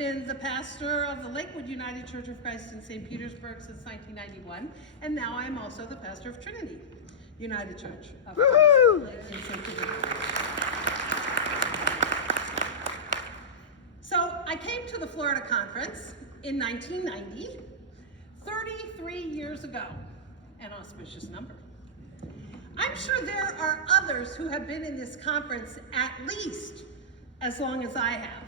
been the pastor of the Lakewood United Church of Christ in St. Petersburg since 1991, and now I'm also the pastor of Trinity United Church of Christ in St. Petersburg. So I came to the Florida Conference in 1990, 33 years ago, an auspicious number. I'm sure there are others who have been in this conference at least as long as I have.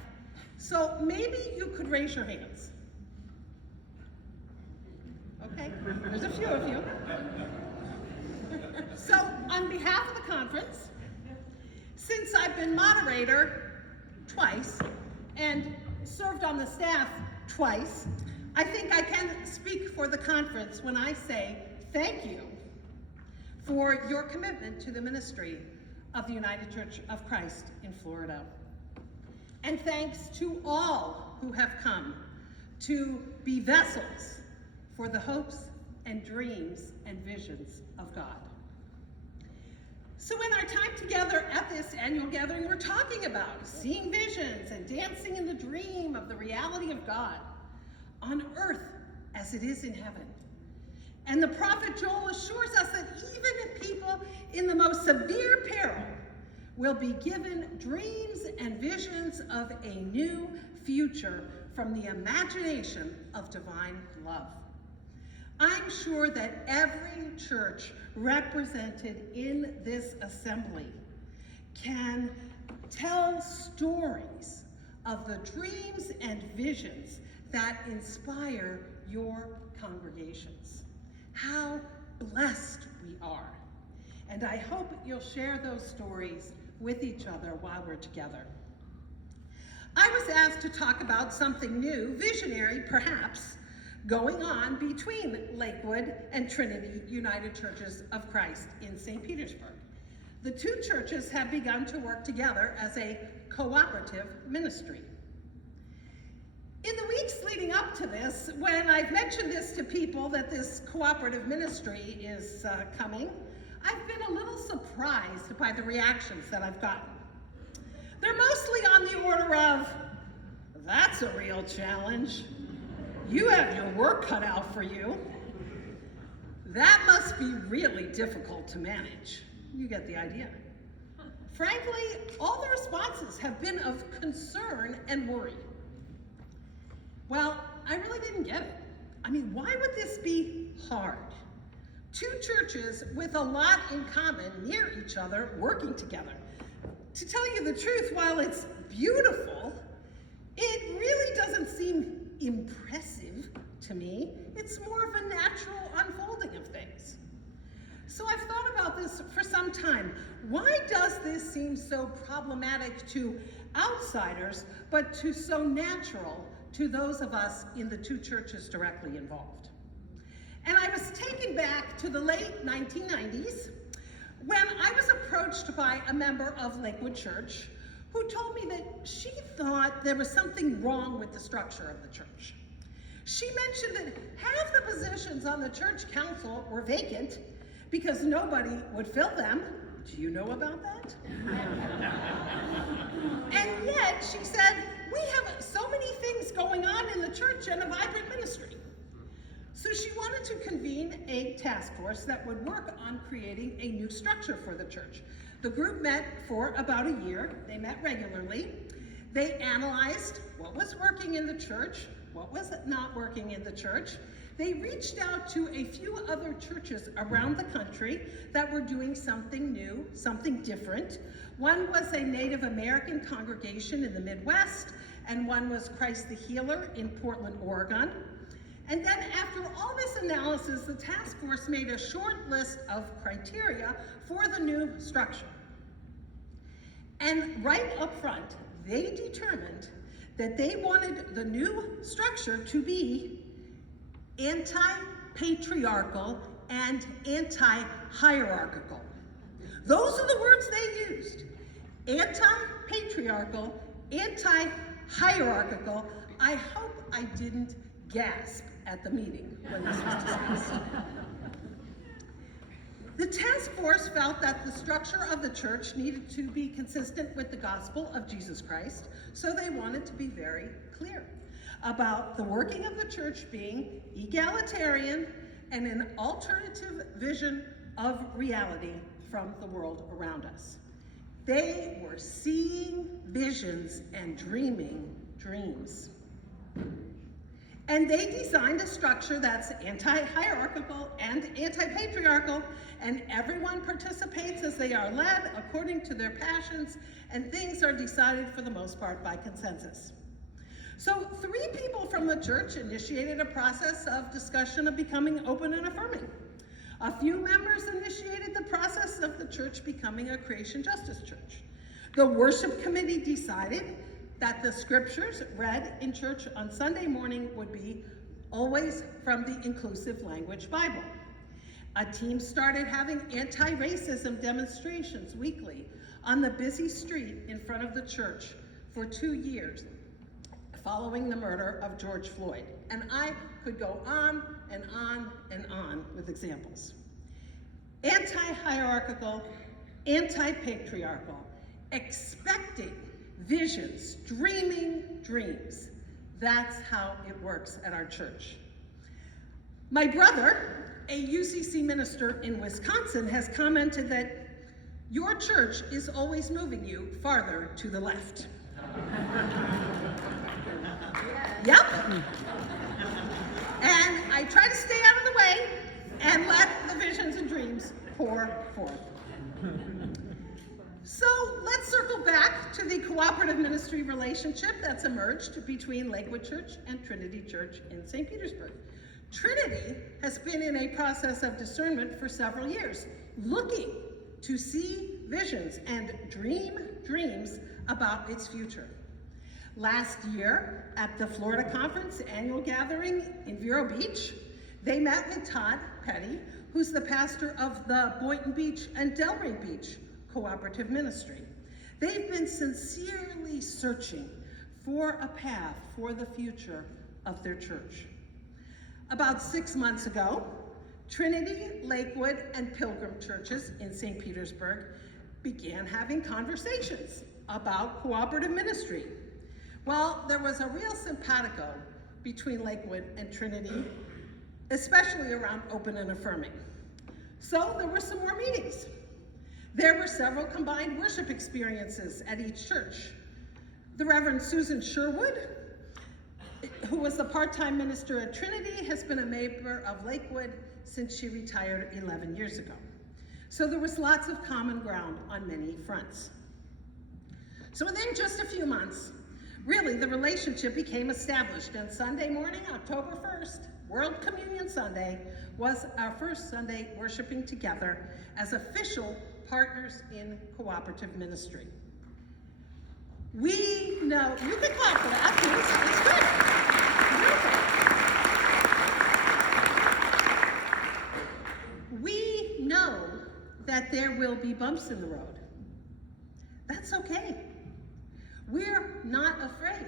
So maybe you could raise your hands. Okay, there's a few of you. So on behalf of the conference, since I've been moderator twice and served on the staff twice, I think I can speak for the conference when I say thank you for your commitment to the ministry of the United Church of Christ in Florida. And thanks to all who have come to be vessels for the hopes and dreams and visions of God. So in our time together at this annual gathering, we're talking about seeing visions and dancing in the dream of the reality of God on earth as it is in heaven. And the prophet Joel assures us that even people in the most severe peril will be given dreams and visions of a new future from the imagination of divine love. I'm sure that every church represented in this assembly can tell stories of the dreams and visions that inspire your congregations. How blessed we are. And I hope you'll share those stories with each other while we're together. I was asked to talk about something new, visionary perhaps, going on between Lakewood and Trinity United Churches of Christ in St. Petersburg. The two churches have begun to work together as a cooperative ministry. In the weeks leading up to this, when I've mentioned this to people that this cooperative ministry is coming, I've been a little surprised by the reactions that I've gotten. They're mostly on the order of, that's a real challenge. You have your work cut out for you. That must be really difficult to manage. You get the idea. Frankly, all the responses have been of concern and worry. Well, I really didn't get it. I mean, why would this be hard? Two churches with a lot in common, near each other, working together. To tell you the truth, while it's beautiful, it really doesn't seem impressive to me. It's more of a natural unfolding of things. So I've thought about this for some time. Why does this seem so problematic to outsiders, but so natural to those of us in the two churches directly involved? And I was taken back to the late 1990s when I was approached by a member of Lakewood Church who told me that she thought there was something wrong with the structure of the church. She mentioned that half the positions on the church council were vacant because nobody would fill them. Do you know about that? And yet, she said, we have so many things going on in the church and a vibrant ministry. So she wanted to convene a task force that would work on creating a new structure for the church. The group met for about a year. They met regularly. They analyzed what was working in the church, what was not working in the church. They reached out to a few other churches around the country that were doing something new, something different. One was a Native American congregation in the Midwest, and one was Christ the Healer in Portland, Oregon. And then after all this analysis, the task force made a short list of criteria for the new structure. And right up front, they determined that they wanted the new structure to be anti-patriarchal and anti-hierarchical. Those are the words they used. Anti-patriarchal, anti-hierarchical. I hope I didn't gasp at the meeting when this was discussed. The task force felt that the structure of the church needed to be consistent with the gospel of Jesus Christ, so they wanted to be very clear. about the working of the church being egalitarian and an alternative vision of reality from the world around us. They were seeing visions and dreaming dreams. And they designed a structure that's anti-hierarchical and anti-patriarchal, and everyone participates as they are led according to their passions, and things are decided for the most part by consensus. So 3 people from the church initiated a process of discussion of becoming open and affirming. A few members initiated the process of the church becoming a creation justice church. The worship committee decided that the scriptures read in church on Sunday morning would be always from the inclusive language Bible. A team started having anti-racism demonstrations weekly on the busy street in front of the church for 2 years following the murder of George Floyd. And I could go on and on and on with examples. Anti-hierarchical, anti-patriarchal, expecting visions, dreaming dreams. That's how it works at our church. My brother, a UCC minister in Wisconsin, has commented that your church is always moving you farther to the left. Yep. And I try to stay out of the way and let the visions and dreams pour forth. So let's circle back to the cooperative ministry relationship that's emerged between Lakewood Church and Trinity Church in St. Petersburg. Trinity has been in a process of discernment for several years, looking to see visions and dream dreams about its future. Last year, at the Florida Conference annual gathering in Vero Beach, they met with Todd Petty, who's the pastor of the Boynton Beach and Delray Beach cooperative ministry. They've been sincerely searching for a path for the future of their church. About 6 months ago, Trinity, Lakewood, and Pilgrim churches in St. Petersburg began having conversations about cooperative ministry. Well, there was a real simpatico between Lakewood and Trinity, especially around open and affirming. So there were some more meetings. There were several combined worship experiences at each church. The Reverend Susan Sherwood, who was the part-time minister at Trinity, has been a member of Lakewood since she retired 11 years ago. So there was lots of common ground on many fronts. So within just a few months, really, the relationship became established, and Sunday morning, October 1st, World Communion Sunday, was our first Sunday worshiping together as official partners in cooperative ministry. We know, you can clap for that, please, it's good. We know that there will be bumps in the road. That's okay. We're not afraid,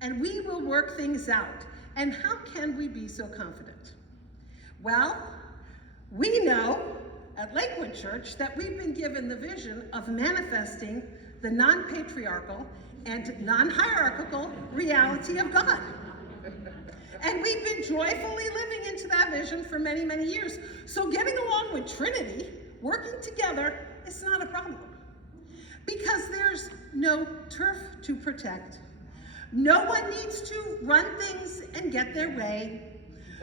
and we will work things out. And how can we be so confident? Well, we know at Lakewood Church that we've been given the vision of manifesting the non-patriarchal and non-hierarchical reality of God. And we've been joyfully living into that vision for many, many years. So getting along with Trinity, working together, is not a problem. Because there's no turf to protect. No one needs to run things and get their way.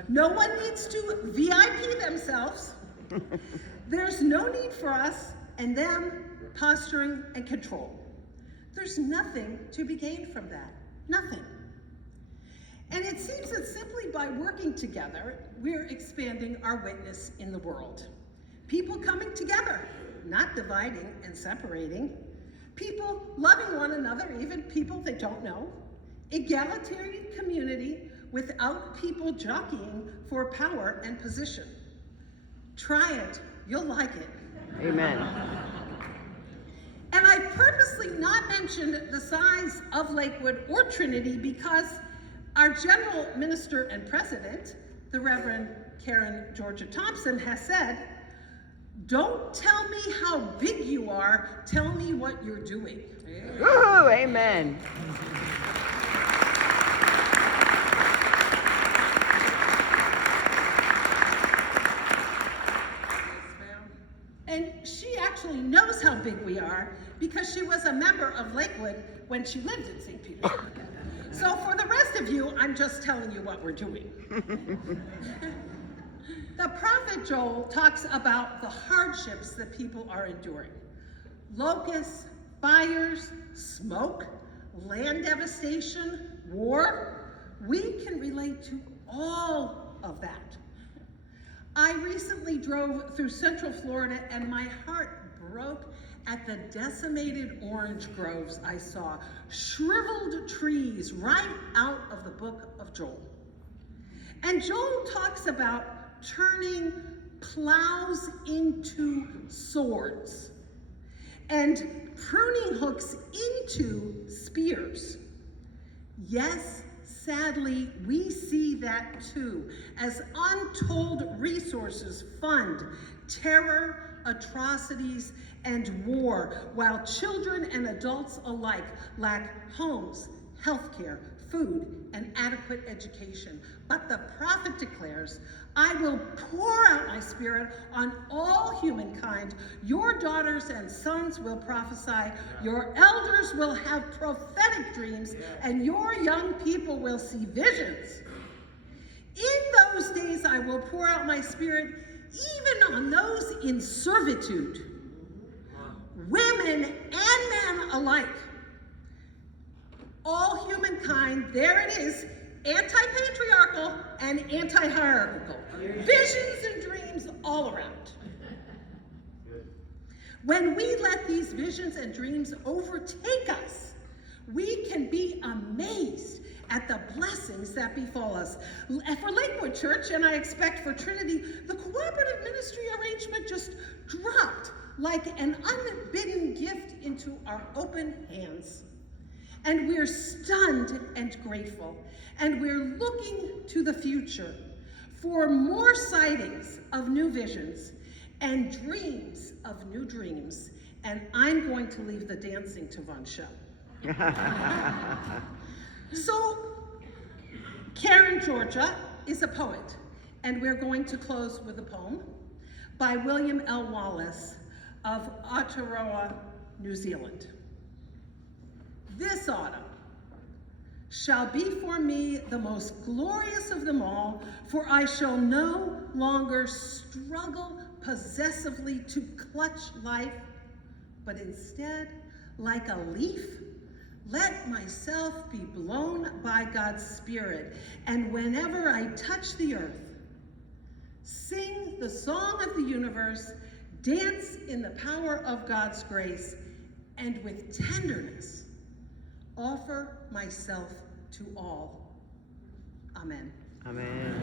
No one needs to VIP themselves. There's no need for us and them posturing and control. There's nothing to be gained from that. Nothing. And it seems that simply by working together, we're expanding our witness in the world. People coming together, not dividing and separating. People loving one another, even people they don't know. Egalitarian community without people jockeying for power and position. Try it, you'll like it. Amen. And I purposely not mentioned the size of Lakewood or Trinity because our general minister and president, the Reverend Karen Georgia Thompson, has said, "Don't tell me how big you are, tell me what you're doing." Woohoo, amen. are because she was a member of Lakewood when she lived in St. Petersburg. So for the rest of you, I'm just telling you what we're doing. The prophet Joel talks about the hardships that people are enduring. Locusts, fires, smoke, land devastation, war. We can relate to all of that. I recently drove through Central Florida and my heart broke at the decimated orange groves I saw, shriveled trees right out of the book of Joel. And Joel talks about turning plows into swords and pruning hooks into spears. Yes, sadly, we see that too, as untold resources fund terror, atrocities, and war, while children and adults alike lack homes, healthcare, food, and adequate education. But the prophet declares, I will pour out my spirit on all humankind. Your daughters and sons will prophesy. Your elders will have prophetic dreams, and your young people will see visions. In those days, I will pour out my spirit even on those in servitude, women and men alike. All humankind, there it is, anti-patriarchal and anti-hierarchical. Visions and dreams all around. When we let these visions and dreams overtake us, we can be amazed at the blessings that befall us. For Lakewood Church, and I expect for Trinity, the cooperative ministry arrangement just dropped like an unbidden gift into our open hands. And we're stunned and grateful, and we're looking to the future for more sightings of new visions and dreams of new dreams. And I'm going to leave the dancing to Von Show. So, Karen Georgia is a poet, and we're going to close with a poem by William L. Wallace of Aotearoa, New Zealand. This autumn shall be for me the most glorious of them all, for I shall no longer struggle possessively to clutch life, but instead, like a leaf, let myself be blown by God's Spirit, and whenever I touch the earth, sing the song of the universe, dance in the power of God's grace, and with tenderness, offer myself to all. Amen. Amen.